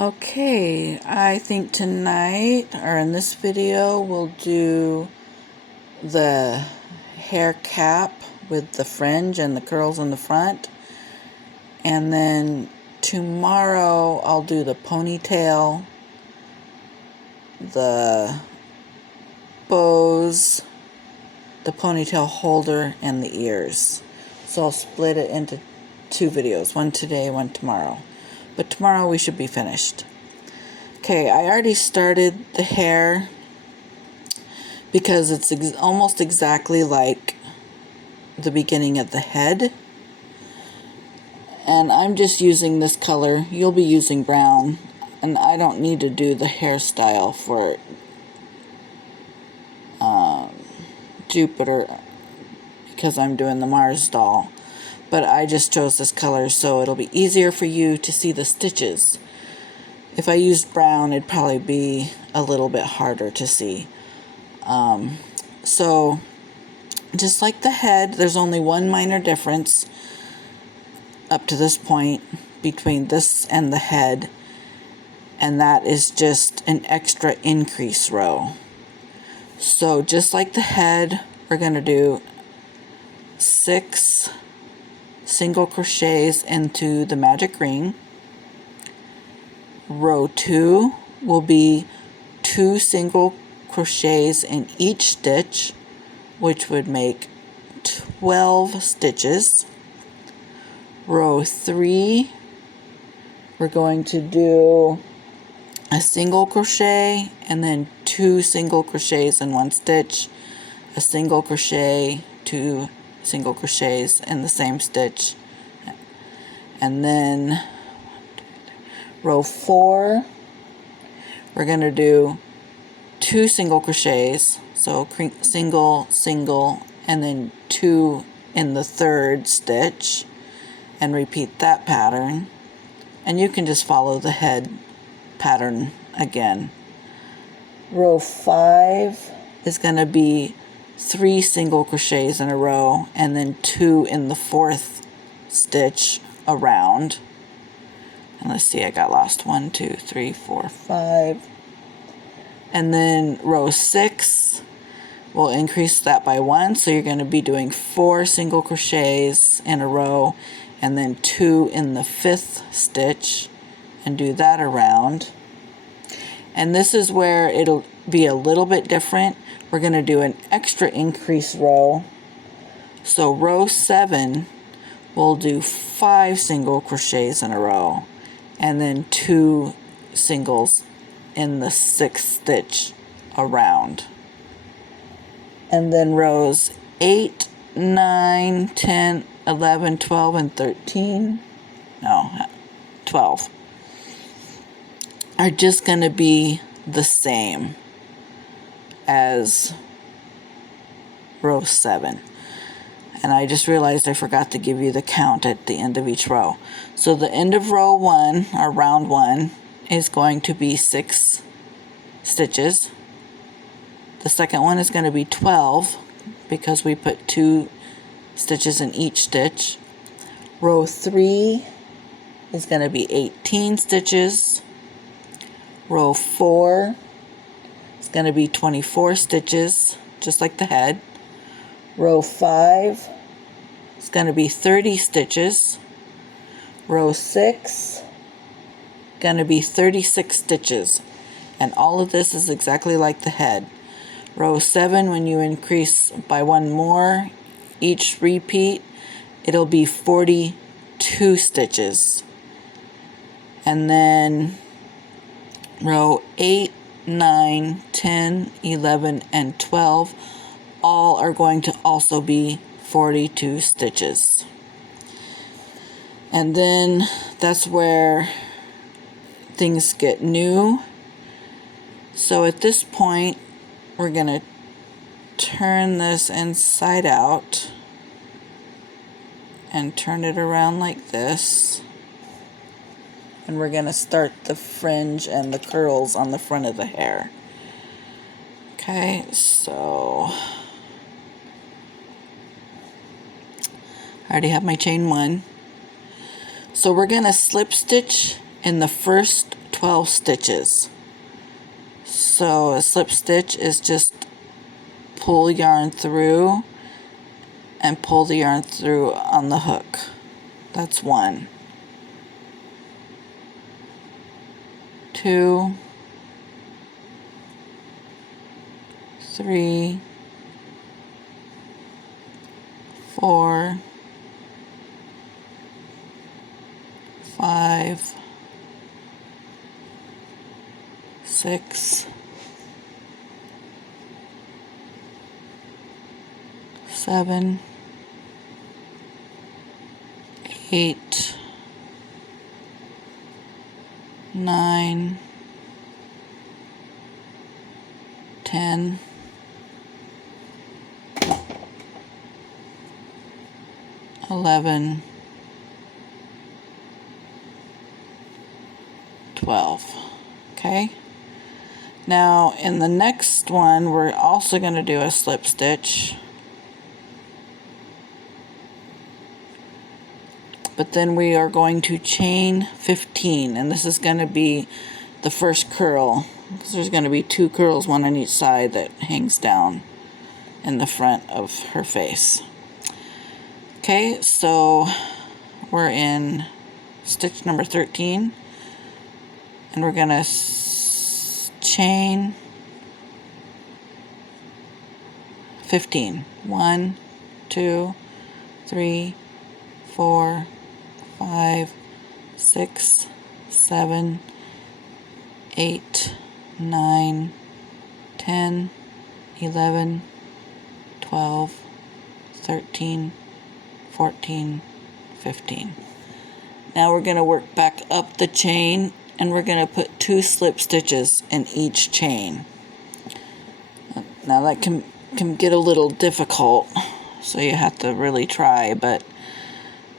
Okay, I think tonight, or in this video, we'll do the hair cap with the fringe and the curls in the front. And then tomorrow, I'll do the ponytail, the bows, the ponytail holder, and the ears. So I'll split it into two videos, one today, one tomorrow. But tomorrow we should be finished. Okay, I already started the hair because it's almost exactly like the beginning of the head. And I'm just using this color. You'll be using brown. And I don't need to do the hairstyle for Jupiter because I'm doing the Mars doll. But I just chose this color so it'll be easier for you to see the stitches. If I used brown, it'd probably be a little bit harder to see. So, just like the head, there's only one minor difference up to this point between this and the head, and that is just an extra increase row. So, just like the head, we're going to do 6 single crochets into the magic ring. Row 2 will be 2 single crochets in each stitch, which would make 12 stitches. Row 3, we're going to do a single crochet and then 2 single crochets in one stitch, a single crochet, 2 single crochets in the same stitch, and then row 4, we're going to do 2 single crochets, so single, single, and then 2 in the third stitch, and repeat that pattern. And you can just follow the head pattern again. Row 5 is going to be 3 single crochets in a row, and then 2 in the fourth stitch around. And let's see, I got lost. 1, 2, 3, 4, 5. And then row 6, we'll increase that by 1. So you're going to be doing 4 single crochets in a row and then 2 in the fifth stitch and do that around. And this is where it'll be a little bit different. We're going to do an extra increase row. So row 7, we'll do 5 single crochets in a row and then 2 singles in the sixth stitch around. And then rows 8, 9, 10, 11, 12, and 13, no, 12, are just going to be the same as row 7. And I just realized I forgot to give you the count at the end of each row. So the end of row 1, or round 1, is going to be 6 stitches. The second one is going to be 12 because we put 2 stitches in each stitch. Row 3 is going to be 18 stitches. Row 4 is going to be 24 stitches, just like the head. Row 5 is going to be 30 stitches. Row 6 going to be 36 stitches. And all of this is exactly like the head. Row 7, when you increase by 1 more each repeat, it'll be 42 stitches. And then row 8, 9, 10, 11, and 12 all are going to also be 42 stitches. And then that's where things get new. So at this point, we're going to turn this inside out and turn it around like this. And we're going to start the fringe and the curls on the front of the hair. Okay, so I already have my chain 1. So we're going to slip stitch in the first 12 stitches. So a slip stitch is just pull yarn through and pull the yarn through on the hook. That's 1. 2, 3, 4, 5, 6, 7, 8, 9, 10, 11, 12. Okay. Now in the next one, we're also going to do a slip stitch. But then we are going to chain 15, and this is going to be the first curl, because there's going to be 2 curls, one on each side, that hangs down in the front of her face. Okay, so we're in stitch number 13, and we're going to chain 15. 1, 2, 3, 4, 5, 6, 7, 8, 9, 10, 11, 12, 13, 14, 15. Now we're going to work back up the chain, and we're going to put 2 slip stitches in each chain. Now that can get a little difficult, so you have to really try, but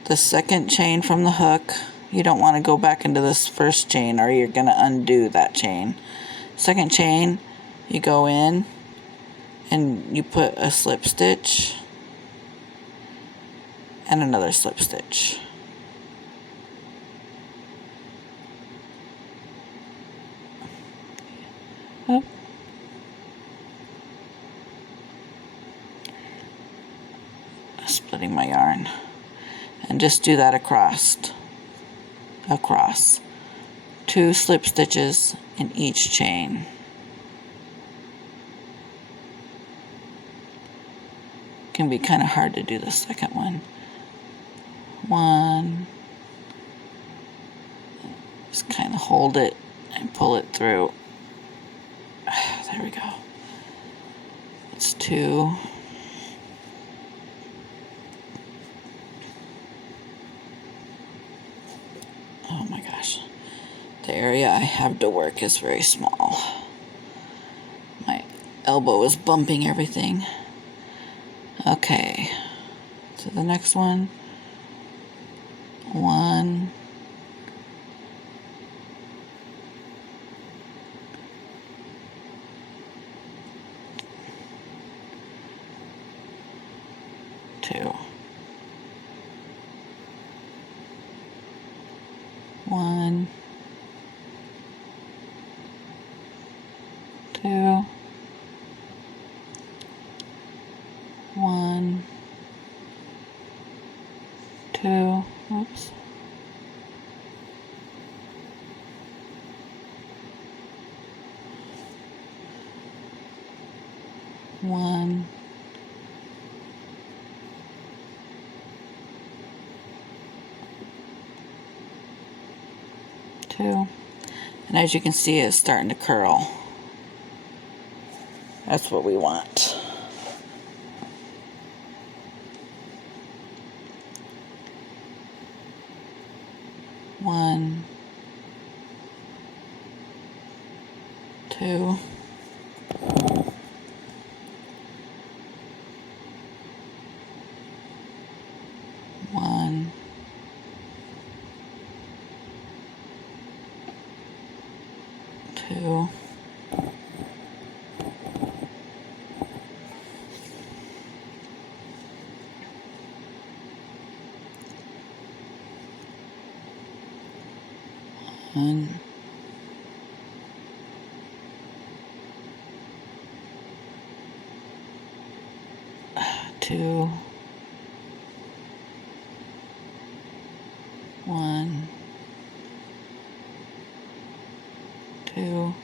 the second chain from the hook, you don't want to go back into this first chain or you're going to undo that chain. Second chain, you go in and you put a slip stitch and another slip stitch. Oop. Splitting my yarn. And just do that across. 2 slip stitches in each chain. Can be kind of hard to do the second one. 1. Just kind of hold it and pull it through. There we go. It's 2. Oh my gosh. The area I have to work is very small. My elbow is bumping everything. Okay. So the next one. 1. 2. 1, 2, 1, 2, oops, 1, 2, and as you can see, it's starting to curl. That's what we want. One, 2, 1, 2, 1, 2, 1, 2,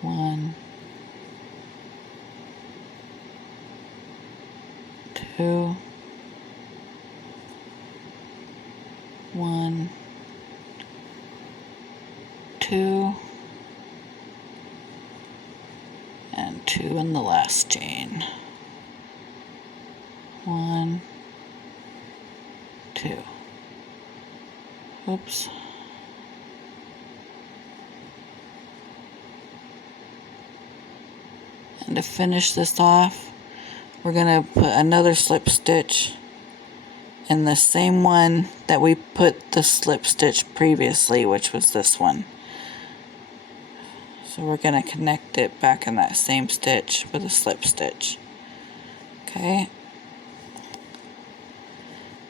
1, 2, 1, 2, and 2 in the last chain. 1, 2. Oops. And to finish this off, we're going to put another slip stitch in the same one that we put the slip stitch previously, which was this one. So we're going to connect it back in that same stitch with a slip stitch. Okay.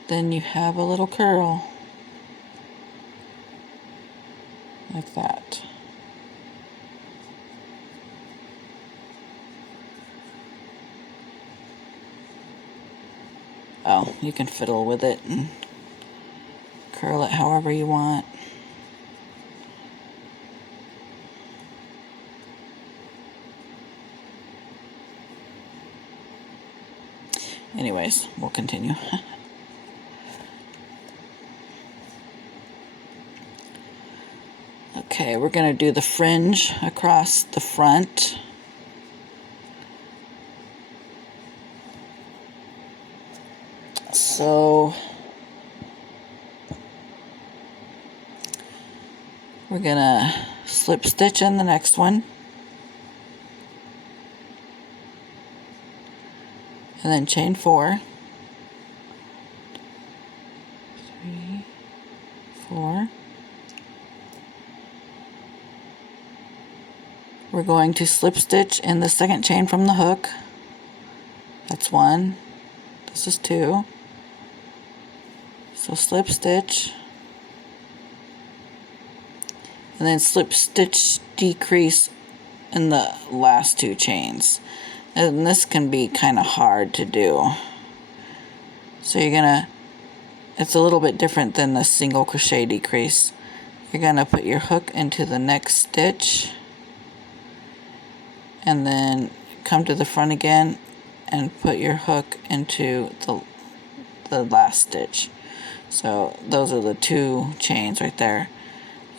Then you have a little curl like that. Oh, you can fiddle with it and curl it however you want. Anyways, we'll continue. Okay, we're going to do the fringe across the front. So we're going to slip stitch in the next one. And then chain 4. 3, 4. We're going to slip stitch in the second chain from the hook. That's 1. This is 2. So slip stitch. And then slip stitch decrease in the last 2 chains. And this can be kind of hard to do. So you're gonna, it's a little bit different than the single crochet decrease. You're gonna put your hook into the next stitch and then come to the front again and put your hook into the last stitch. So those are the 2 chains right there.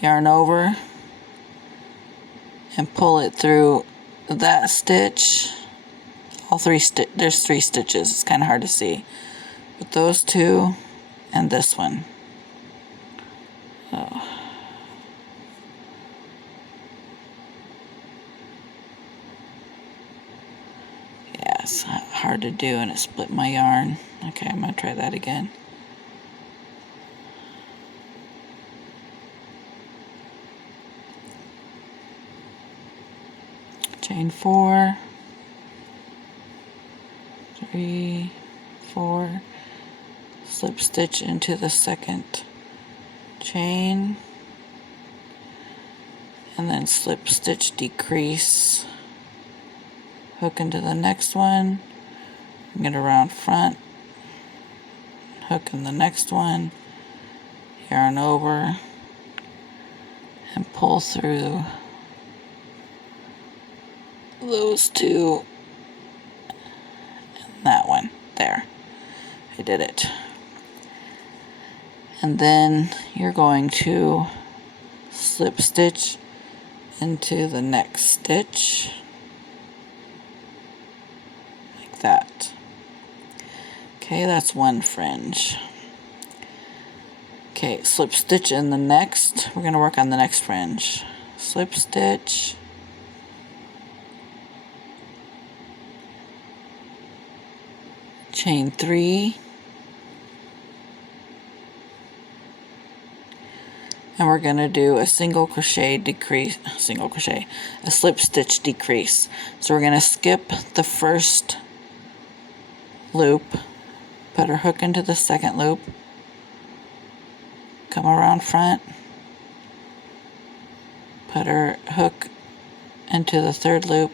Yarn over and pull it through that stitch. There's 3 stitches. It's kind of hard to see. But those 2 and this one. Oh. Yeah, it's hard to do and it split my yarn. Okay, I'm going to try that again. Chain 4, 3, 4, slip stitch into the second chain, and then slip stitch decrease, hook into the next one, get around front, hook in the next one, yarn over, and pull through those 2 and that one. There, I did it. And then you're going to slip stitch into the next stitch like that. Okay, that's 1 fringe. Okay, slip stitch in the next. We're going to work on the next fringe. Slip stitch, chain 3, and we're going to do a single crochet decrease, a slip stitch decrease. So we're going to skip the first loop, put our hook into the second loop, come around front, put our hook into the third loop,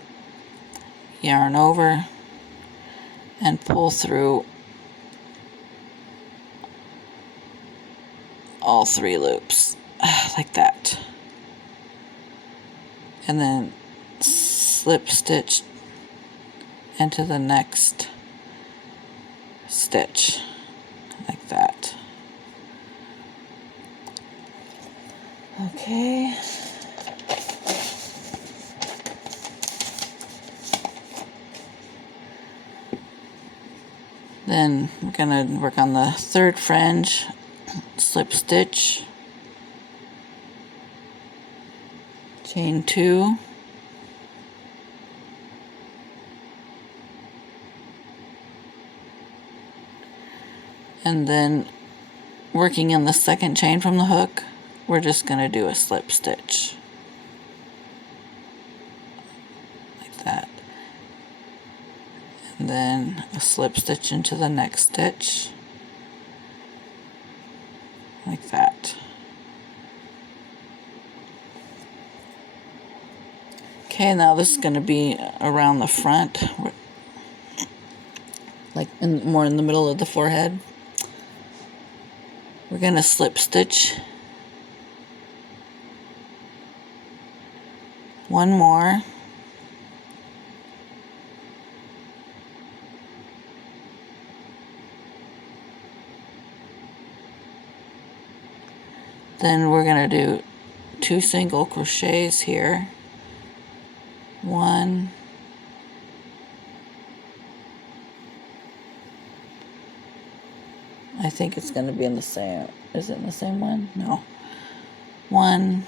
yarn over, and pull through all 3 loops like that, and then slip stitch into the next stitch like that. Okay. Then we're going to work on the third fringe, slip stitch, chain 2, and then working in the second chain from the hook, we're just going to do a slip stitch like that, and then a slip stitch into the next stitch like that. Okay, now this is going to be around the front, like more in the middle of the forehead. We're going to slip stitch 1 more, then we're going to do 2 single crochets here, 1, I think it's going to be in the same, is it in the same one? No. 1,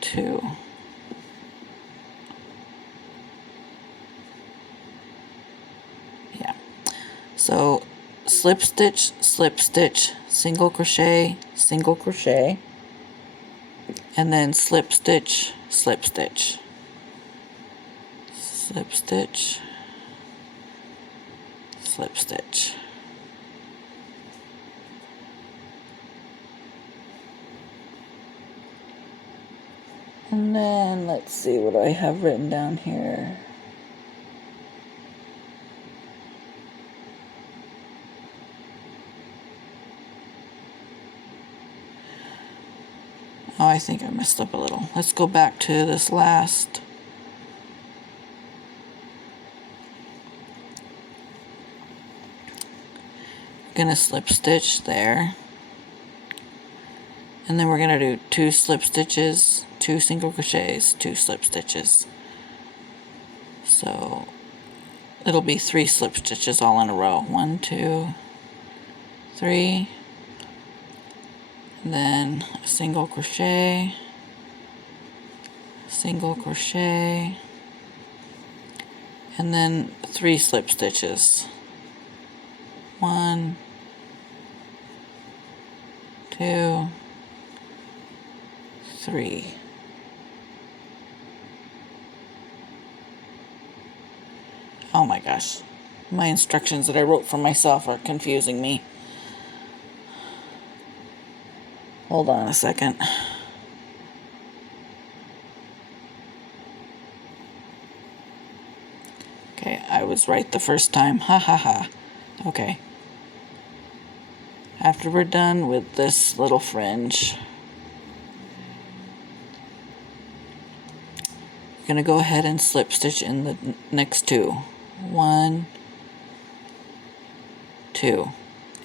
2. Yeah. So slip stitch, single crochet, and then slip stitch, slip stitch, slip stitch, slip stitch. And then let's see what I have written down here. Oh, I think I messed up a little. Let's go back to this last. Gonna slip stitch there. And then we're gonna do 2 slip stitches, 2 single crochets, 2 slip stitches. So it'll be 3 slip stitches all in a row. 1, 2, 3. And then a single crochet, and then 3 slip stitches. 1, 2, 3. Oh my gosh, my instructions that I wrote for myself are confusing me. Hold on a second. Okay, I was right the first time. Ha ha ha. Okay. After we're done with this little fringe, we're going to go ahead and slip stitch in the next 2. 1, 2.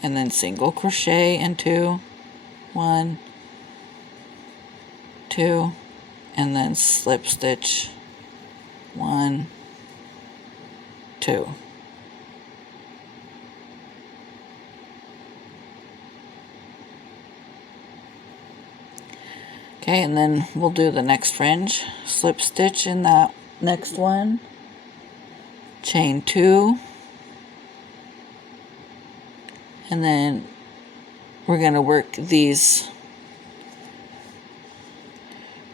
And then single crochet in 2. 1, 2, and then slip stitch 1, 2. Okay, and then we'll do the next fringe. Slip stitch in that next one, chain 2, and then we're going to work these.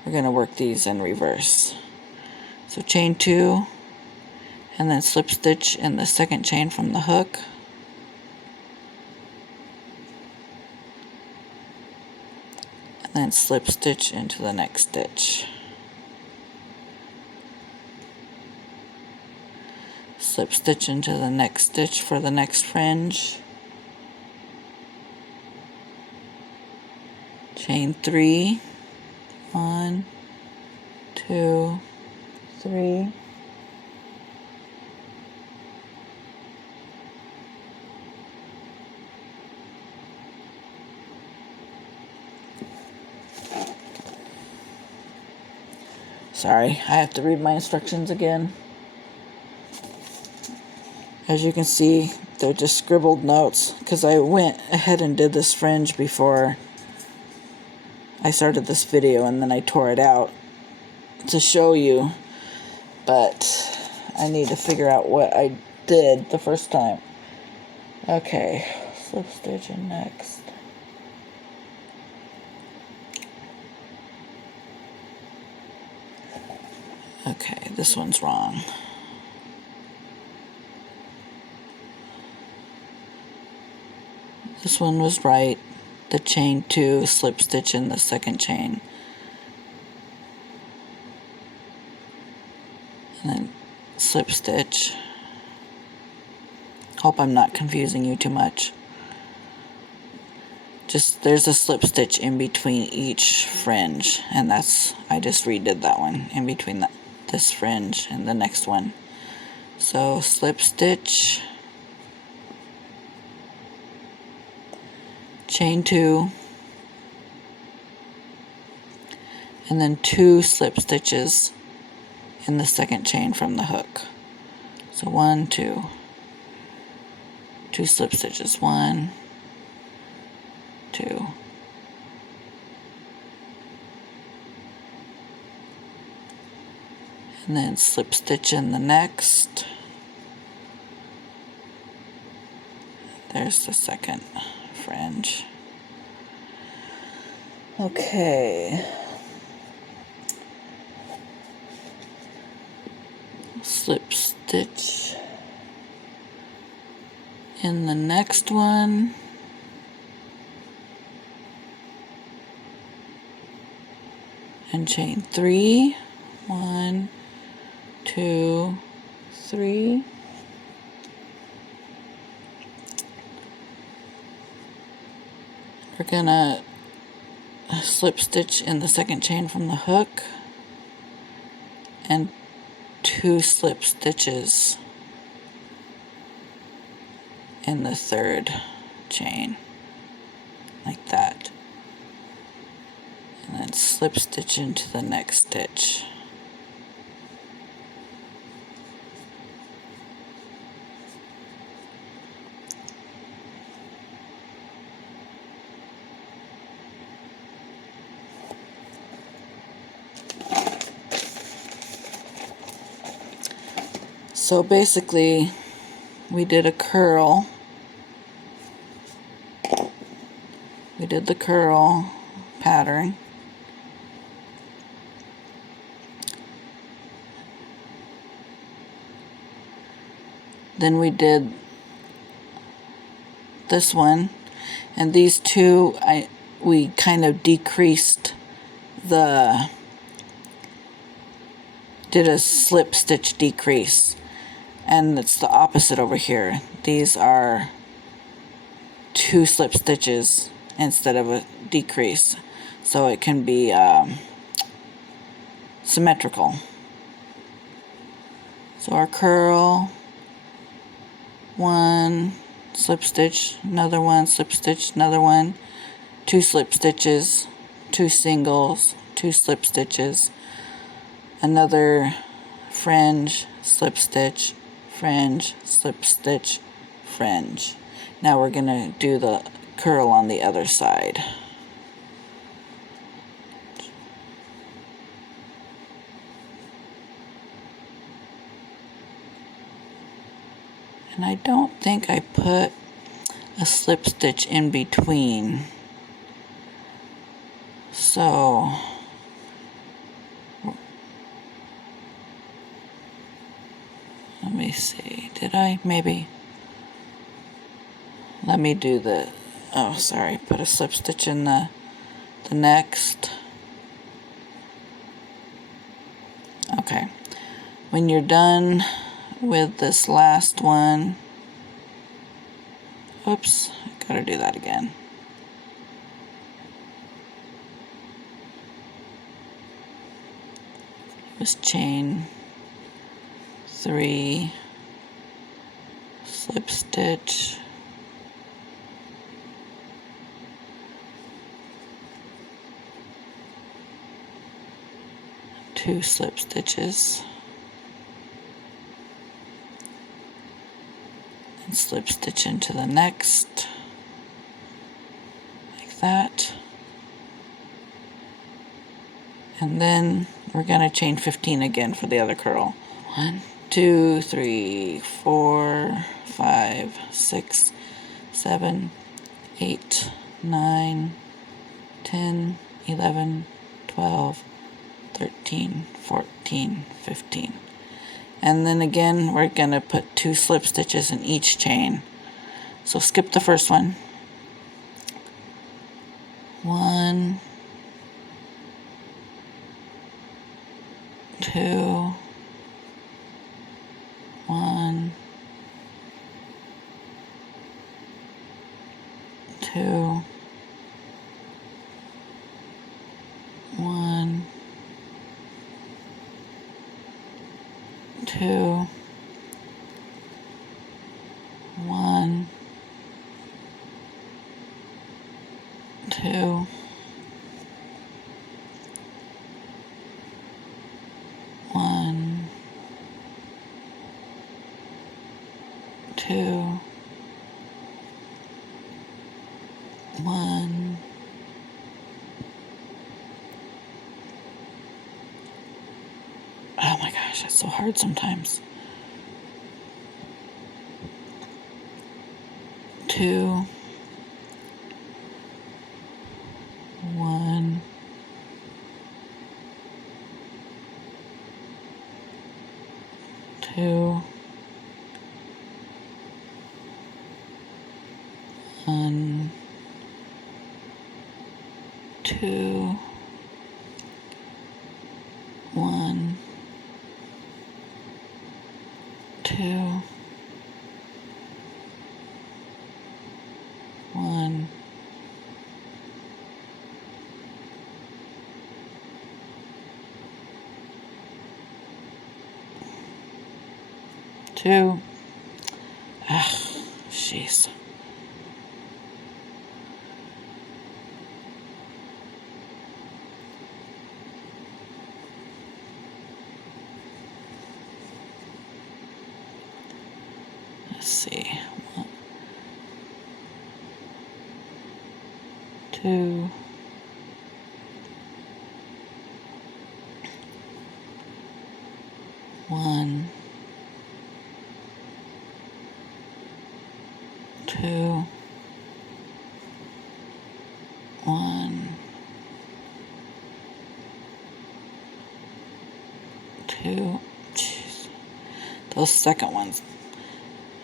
We're going to work these in reverse. So chain 2, and then slip stitch in the second chain from the hook. And then slip stitch into the next stitch. Slip stitch into the next stitch for the next fringe. Chain 3, 1, 2, 3. Sorry, I have to read my instructions again. As you can see, they're just scribbled notes because I went ahead and did this fringe before I started this video, and then I tore it out to show you, but I need to figure out what I did the first time. Okay, slip stitch in next. Okay, this one's wrong. This one was right. The chain 2, slip stitch in the second chain. And then slip stitch. Hope I'm not confusing you too much. Just there's a slip stitch in between each fringe, and I just redid that one in between this fringe and the next one. So slip stitch, chain 2, and then 2 slip stitches in the second chain from the hook. So 1, 2, 2 slip stitches, 1, 2, and then slip stitch in the next. There's the second fringe. Okay. Slip stitch in the next one. And chain 3. 1, 2, 3. We're gonna slip stitch in the second chain from the hook and 2 slip stitches in the third chain, like that, and then slip stitch into the next stitch. So basically, we did a curl. We did the curl pattern. Then we did this one, and these two, we kind of decreased did a slip stitch decrease. And it's the opposite over here. These are 2 slip stitches instead of a decrease. So it can be symmetrical. So our curl, 1 slip stitch, another 1 slip stitch, another 1, 2 slip stitches, 2 singles, 2 slip stitches, another fringe, slip stitch, fringe, slip stitch, fringe. Now we're going to do the curl on the other side. And I don't think I put a slip stitch in between. So let me see, did I? Maybe. Let me do oh sorry, put a slip stitch in the the next. Okay, when you're done with this last one, oops, gotta do that again. Just chain 3, slip stitch, two slip stitches, and slip stitch into the next, like that. And then we're going to chain 15 again for the other curl. 1, 2, 3, 4, 5, 6, 7, 8, 9, 10, 11, 12, 13, 14, 15. And then again, we're going to put 2 slip stitches in each chain. So skip the first one. 1, 2, 1, 2, 1, 2, 1, 2, 1, 2, 1, oh my gosh, that's so hard sometimes. 2, 1, 2, 1, 2, 1, 2, 1, 2. Jeez. Let's see. 1, 2, 1, 2, 1, 2. Jeez. Those second ones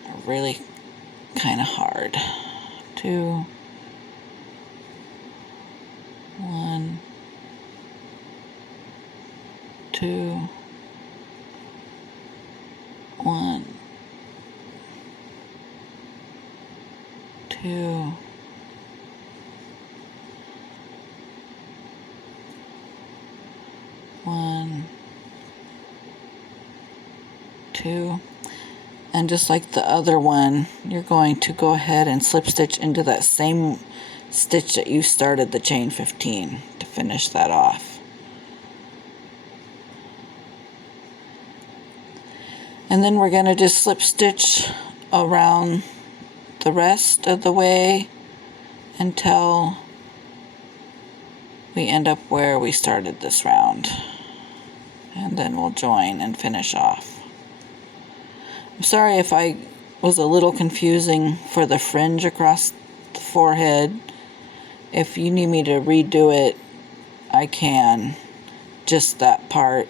are really kind of hard. 2, 1, 2, 1, 2, 1, 2, and just like the other one, you're going to go ahead and slip stitch into that same stitch that you started the chain 15 to finish that off. And then we're going to just slip stitch around the rest of the way until we end up where we started this round. And then we'll join and finish off. I'm sorry if I was a little confusing for the fringe across the forehead. If you need me to redo it, I can. Just that part.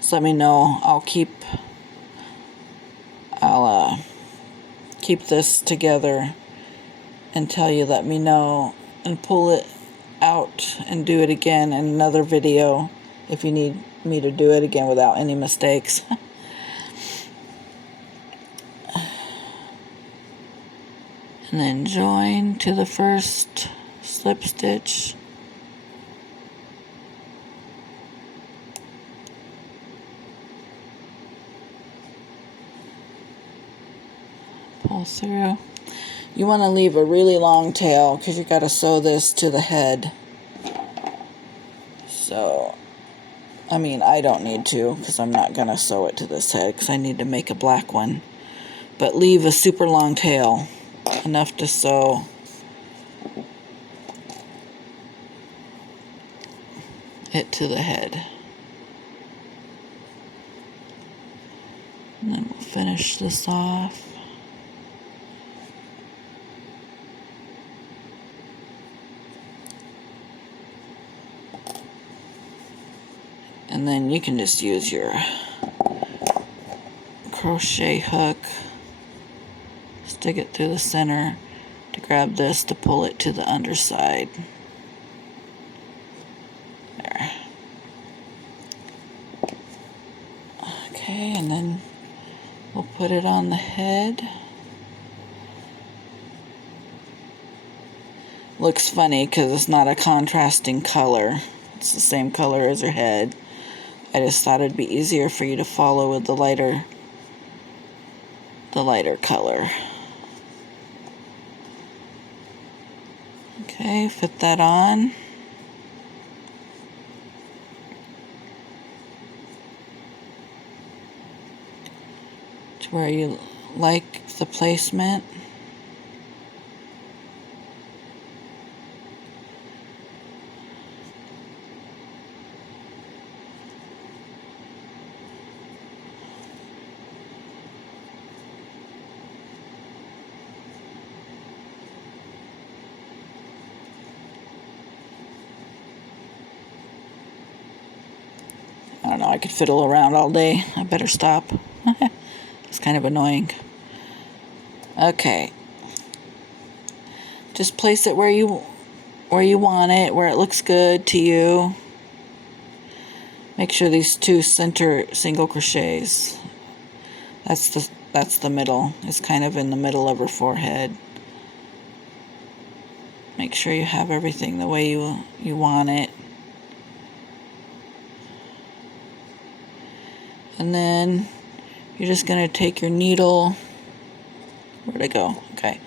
So let me know. I'll keep this together until you let me know, and pull it out and do it again in another video if you need me to do it again without any mistakes. And then join to the first slip stitch. Pull through. You want to leave a really long tail because you got to sew this to the head. So, I mean, I don't need to because I'm not going to sew it to this head because I need to make a black one. But leave a super long tail, enough to sew it to the head. And then we'll finish this off. And then you can just use your crochet hook, stick it through the center to grab this to pull it to the underside. There. Okay, and then we'll put it on the head. Looks funny because it's not a contrasting color. It's the same color as her head. I just thought it'd be easier for you to follow with the lighter color. Okay, fit that on. To where you like the placement. I don't know, I could fiddle around all day. I better stop. It's kind of annoying. Okay. Just place it where you want it, where it looks good to you. Make sure these two center single crochets. That's the middle. It's kind of in the middle of her forehead. Make sure you have everything the way you want it. And then you're just going to take your needle, where'd it go? Okay.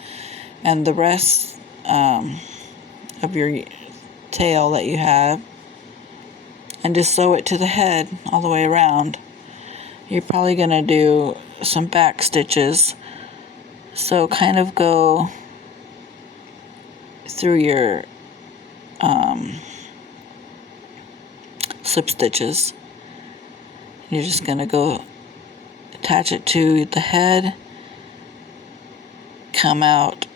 And the rest of your tail that you have, and just sew it to the head all the way around. You're probably going to do some back stitches. So kind of go through your slip stitches. You're just going to go attach it to the head, come out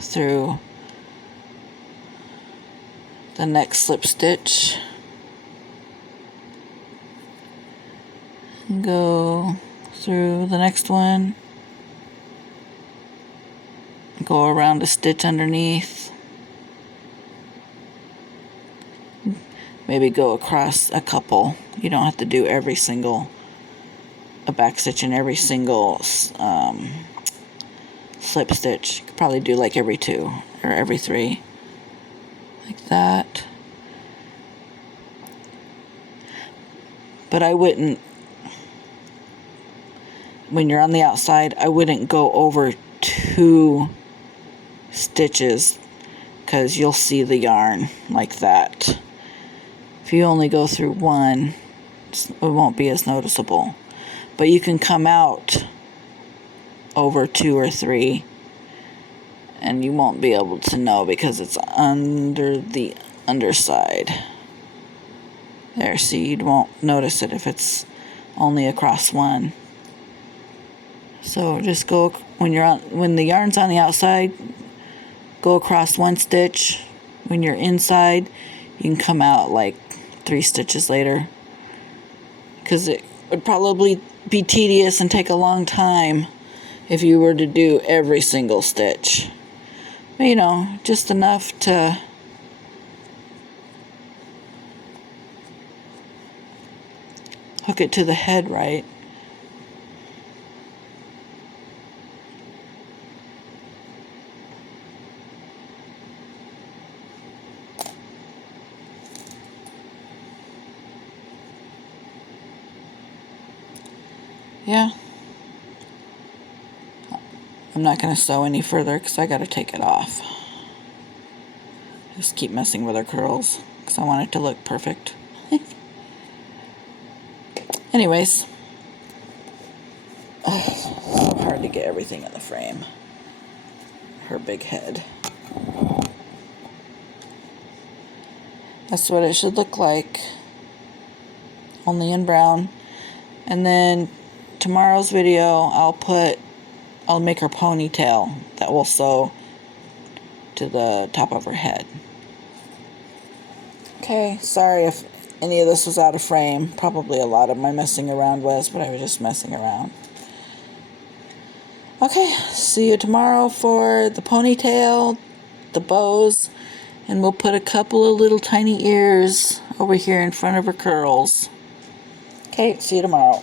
through the next slip stitch, and go through the next one, go around a stitch underneath, maybe go across a couple. You don't have to do a back stitch in every single slip stitch. You could probably do like every 2 or every 3, like that. But I wouldn't, when you're on the outside, I wouldn't go over 2 stitches because you'll see the yarn like that. If you only go through 1, it won't be as noticeable. But you can come out over 2 or 3 and you won't be able to know because it's under the underside. There, see, you won't notice it if it's only across 1. So just go, when the yarn's on the outside, go across 1 stitch. When you're inside, you can come out like 3 stitches later, because it would probably be tedious and take a long time if you were to do every single stitch. But, you know, just enough to hook it to the head right. Yeah. I'm not going to sew any further because I got to take it off. Just keep messing with her curls because I want it to look perfect. Anyways. Oh, so hard to get everything in the frame. Her big head. That's what it should look like. Only in brown. And then tomorrow's video, I'll make her ponytail that will sew to the top of her head. Okay, sorry if any of this was out of frame. Probably a lot of my messing around was, but I was just messing around. Okay, see you tomorrow for the ponytail, the bows, and we'll put a couple of little tiny ears over here in front of her curls. Okay, see you tomorrow.